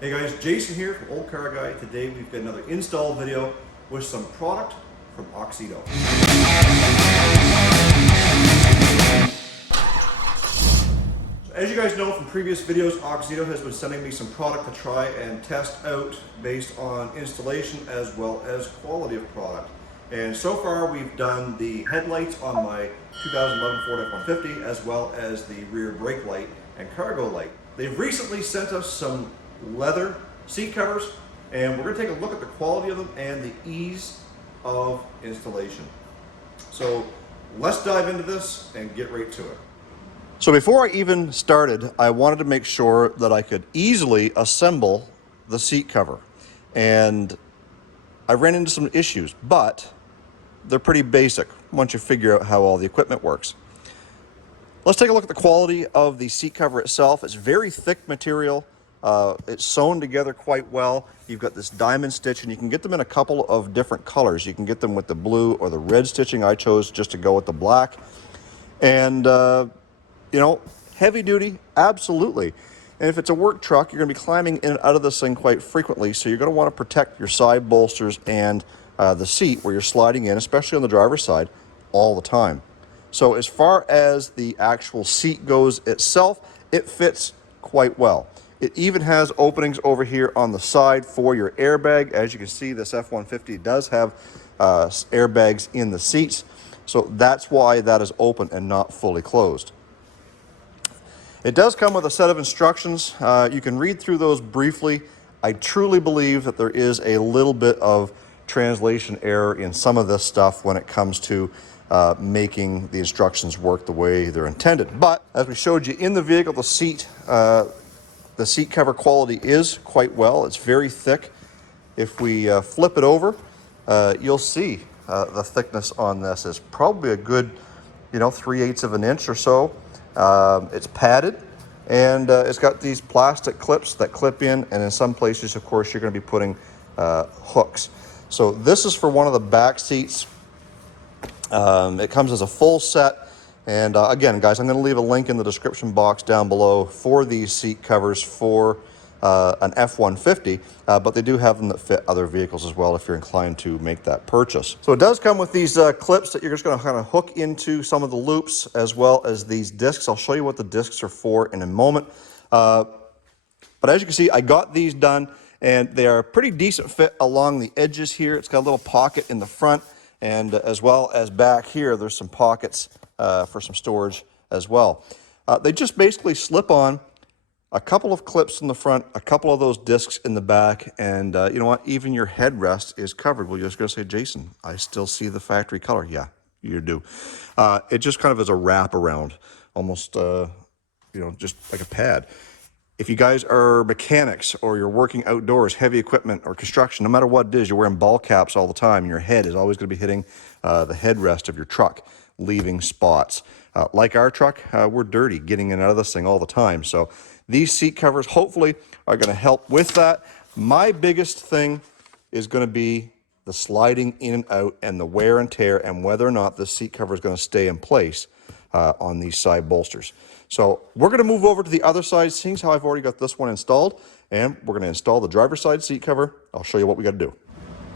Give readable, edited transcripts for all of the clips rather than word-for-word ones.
Hey guys, Jason here from Olde Carr Guy. Today we've got another install video with some product from Auxito. So as you guys know from previous videos, Auxito has been sending me some product to try and test out based on installation as well as quality of product. And so far we've done the headlights on my 2011 Ford F-150 as well as the rear brake light and cargo light. They've recently sent us some leather seat covers, and we're going to take a look at the quality of them and the ease of installation. So let's dive into this and get right to it. So before I even started, I wanted to make sure that I could easily assemble the seat cover, and I ran into some issues, but they're pretty basic once you figure out how all the equipment works. Let's take a look at the quality of the seat cover itself. It's very thick material. It's sewn together quite well. You've got this diamond stitch, and you can get them in a couple of different colors. You can get them with the blue or the red stitching. I chose just to go with the black. And, you know, heavy duty, absolutely. And if it's a work truck, you're going to be climbing in and out of this thing quite frequently, so you're going to want to protect your side bolsters and the seat where you're sliding in, especially on the driver's side, all the time. So as far as the actual seat goes itself, it fits quite well. It even has openings over here on the side for your airbag. As you can see, this F-150 does have airbags in the seats, so that's why that is open and not fully closed. It does come with a set of instructions. You can read through those briefly. I truly believe that there is a little bit of translation error in some of this stuff when it comes to making the instructions work the way they're intended. But as we showed you in the vehicle, the seat cover quality is quite well. It's very thick. If we flip it over, you'll see the thickness on this is probably a good, 3/8 of an inch or so. It's padded, and it's got these plastic clips that clip in, and in some places, of course, you're going to be putting hooks. So this is for one of the back seats. It comes as a full set. And again, guys, I'm going to leave a link in the description box down below for these seat covers for an F-150, but they do have them that fit other vehicles as well if you're inclined to make that purchase. So it does come with these clips that you're just going to kind of hook into some of the loops as well as these discs. I'll show you what the discs are for in a moment. But as you can see, I got these done, and they are a pretty decent fit along the edges here. It's got a little pocket in the front, and as well as back here, there's some pockets for some storage as well. They just basically slip on a couple of clips in the front, a couple of those discs in the back, and you know what? Even your headrest is covered. Well, you're just going to say, Jason, I still see the factory color. Yeah, you do. It just kind of is a wrap around, almost, just like a pad. If you guys are mechanics or you're working outdoors, heavy equipment or construction, no matter what it is, you're wearing ball caps all the time, and your head is always going to be hitting the headrest of your truck, leaving spots. Like our truck, we're dirty getting in and out of this thing all the time. So these seat covers hopefully are going to help with that. My biggest thing is going to be the sliding in and out and the wear and tear and whether or not the seat cover is going to stay in place on these side bolsters. So we're going to move over to the other side, seeing how I've already got this one installed, and we're going to install the driver's side seat cover. I'll show you what we got to do.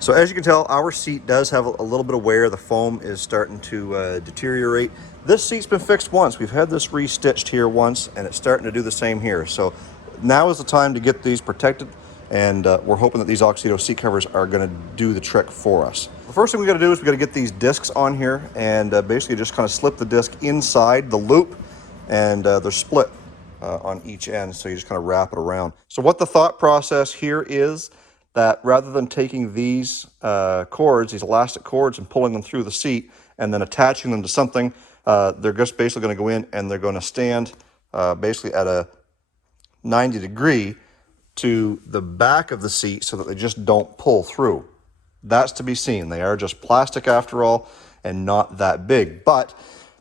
So as you can tell, our seat does have a little bit of wear. The foam is starting to deteriorate. This seat's been fixed once. We've had this restitched here once, and it's starting to do the same here. So now is the time to get these protected, and we're hoping that these Auxito seat covers are going to do the trick for us. The first thing we got to do is we got to get these discs on here, and basically just kind of slip the disc inside the loop, and they're split on each end, so you just kind of wrap it around. So what the thought process here is that rather than taking these cords, these elastic cords, and pulling them through the seat and then attaching them to something, they're just basically going to go in and they're going to stand basically at a 90 degree to the back of the seat so that they just don't pull through. That's to be seen. They are just plastic after all and not that big, but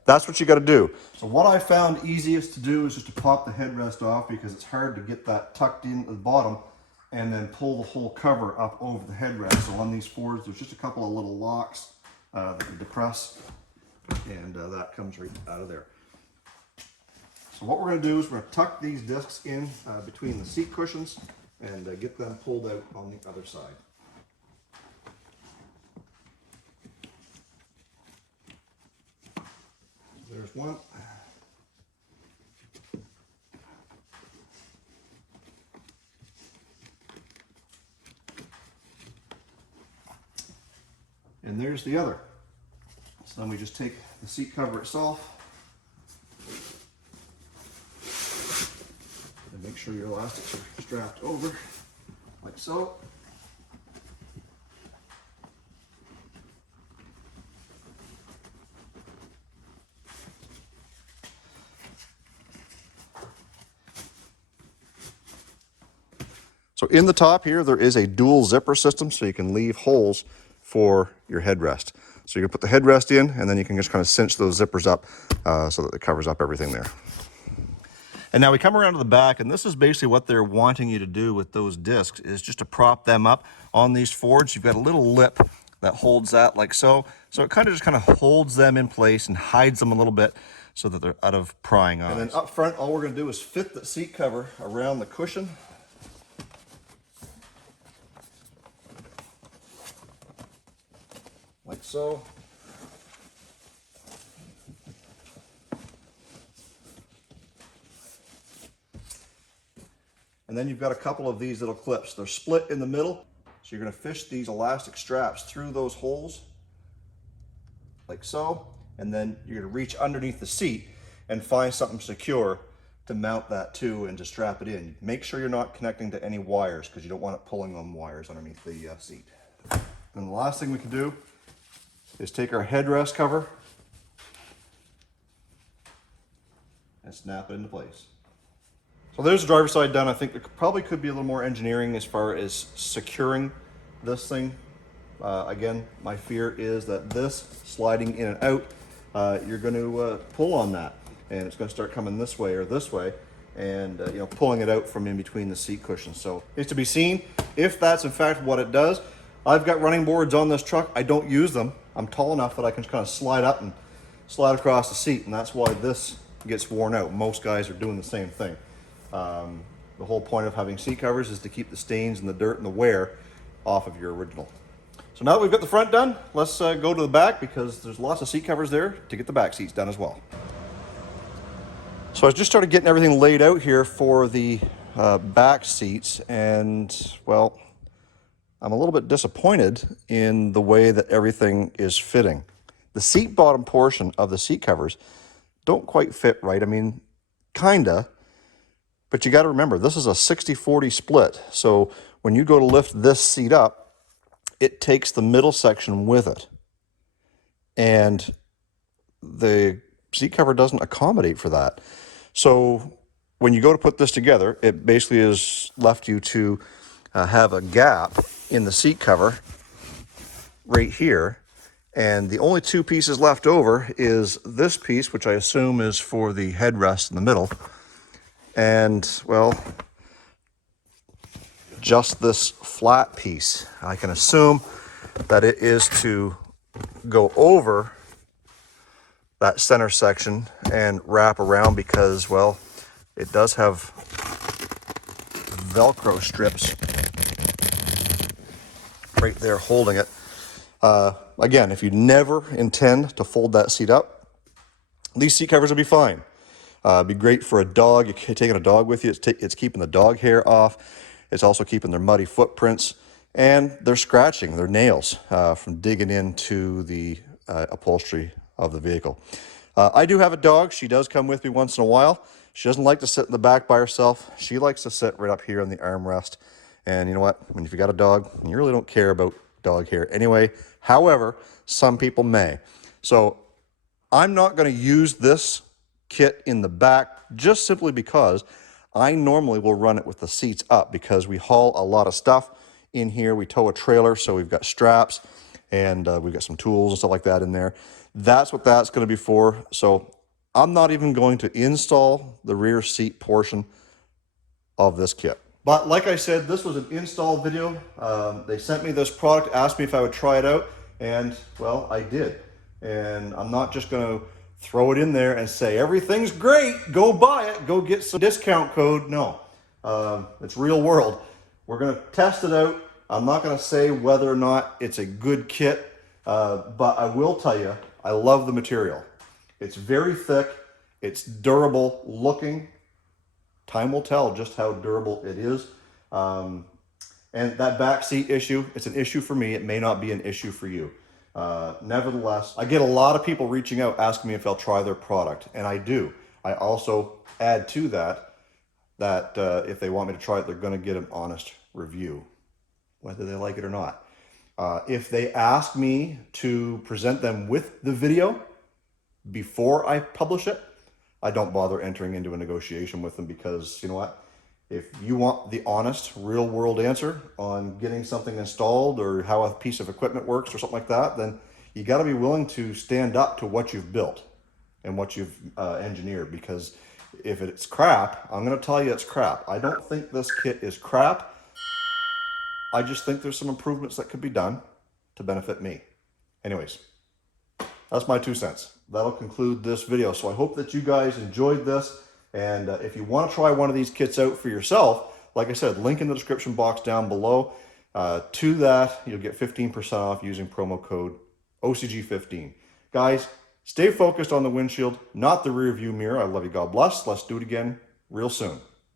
that's what you got to do. So what I found easiest to do is just to pop the headrest off, because it's hard to get that tucked in at the bottom and then pull the whole cover up over the headrest. So on these Fords, there's just a couple of little locks that you depress, and that comes right out of there. So what we're going to do is we're going to tuck these discs in between the seat cushions, and get them pulled out on the other side. There's one. And there's the other. So then we just take the seat cover itself and make sure your elastics are strapped over like so. So in the top here, there is a dual zipper system, so you can leave holes for your headrest. So you're gonna put the headrest in, and then you can just kind of cinch those zippers up so that it covers up everything there. And now we come around to the back, and this is basically what they're wanting you to do with those discs, is just to prop them up on these Fords. You've got a little lip that holds that like so. So it kind of holds them in place and hides them a little bit so that they're out of prying eyes. And then up front, all we're gonna do is fit the seat cover around the cushion. Like so. And then you've got a couple of these little clips. They're split in the middle. So you're gonna fish these elastic straps through those holes, like so. And then you're gonna reach underneath the seat and find something secure to mount that to and to strap it in. Make sure you're not connecting to any wires because you don't want it pulling on wires underneath the seat. And the last thing we can do is take our headrest cover and snap it into place. So there's the driver's side done. I think there probably could be a little more engineering as far as securing this thing. Again, my fear is that this sliding in and out, you're going to pull on that, and it's going to start coming this way or this way, and you know, pulling it out from in between the seat cushions. So it's to be seen if that's in fact what it does. I've got running boards on this truck. I don't use them. I'm tall enough that I can kind of slide up and slide across the seat, and that's why this gets worn out. Most guys are doing the same thing. The whole point of having seat covers is to keep the stains and the dirt and the wear off of your original. So now that we've got the front done, let's go to the back, because there's lots of seat covers there to get the back seats done as well. So I just started getting everything laid out here for the back seats, and well, I'm a little bit disappointed in the way that everything is fitting. The seat bottom portion of the seat covers don't quite fit right. I mean, kinda, but you got to remember, this is a 60-40 split. So when you go to lift this seat up, it takes the middle section with it. And the seat cover doesn't accommodate for that. So when you go to put this together, it basically is left you to have a gap in the seat cover right here, and the only two pieces left over is this piece, which I assume is for the headrest in the middle, and well, just this flat piece. I can assume that it is to go over that center section and wrap around, because well, it does have Velcro strips right there holding it. Again, if you never intend to fold that seat up, these seat covers will be fine. Be great for a dog. You're taking a dog with you. It's keeping the dog hair off. It's also keeping their muddy footprints, and they're scratching their nails from digging into the upholstery of the vehicle. I do have a dog. She does come with me once in a while. She doesn't like to sit in the back by herself. She likes to sit right up here on the armrest. And you know what? When if you got a dog, you really don't care about dog hair anyway. However, some people may. So I'm not going to use this kit in the back just simply because I normally will run it with the seats up, because we haul a lot of stuff in here. We tow a trailer, so we've got straps, and we've got some tools and stuff like that in there. That's what that's going to be for. So I'm not even going to install the rear seat portion of this kit. But like I said, this was an install video. They sent me this product, asked me if I would try it out, and well, I did. And I'm not just going to throw it in there and say, everything's great, go buy it, go get some discount code. No, it's real world. We're going to test it out. I'm not going to say whether or not it's a good kit, but I will tell you, I love the material. It's very thick. It's durable looking. Time will tell just how durable it is. And that back seat issue, it's an issue for me. It may not be an issue for you. Nevertheless, I get a lot of people reaching out asking me if I'll try their product, and I do. I also add to that if they want me to try it, they're going to get an honest review, whether they like it or not. If they ask me to present them with the video before I publish it, I don't bother entering into a negotiation with them, because you know what? If you want the honest, real world answer on getting something installed or how a piece of equipment works or something like that, then you got to be willing to stand up to what you've built and what you've engineered. Because if it's crap, I'm going to tell you it's crap. I don't think this kit is crap. I just think there's some improvements that could be done to benefit me. Anyways, that's my 2 cents. That'll conclude this video. So I hope that you guys enjoyed this. And if you want to try one of these kits out for yourself, like I said, link in the description box down below. To that, you'll get 15% off using promo code OCG15. Guys, stay focused on the windshield, not the rear view mirror. I love you. God bless. Let's do it again real soon.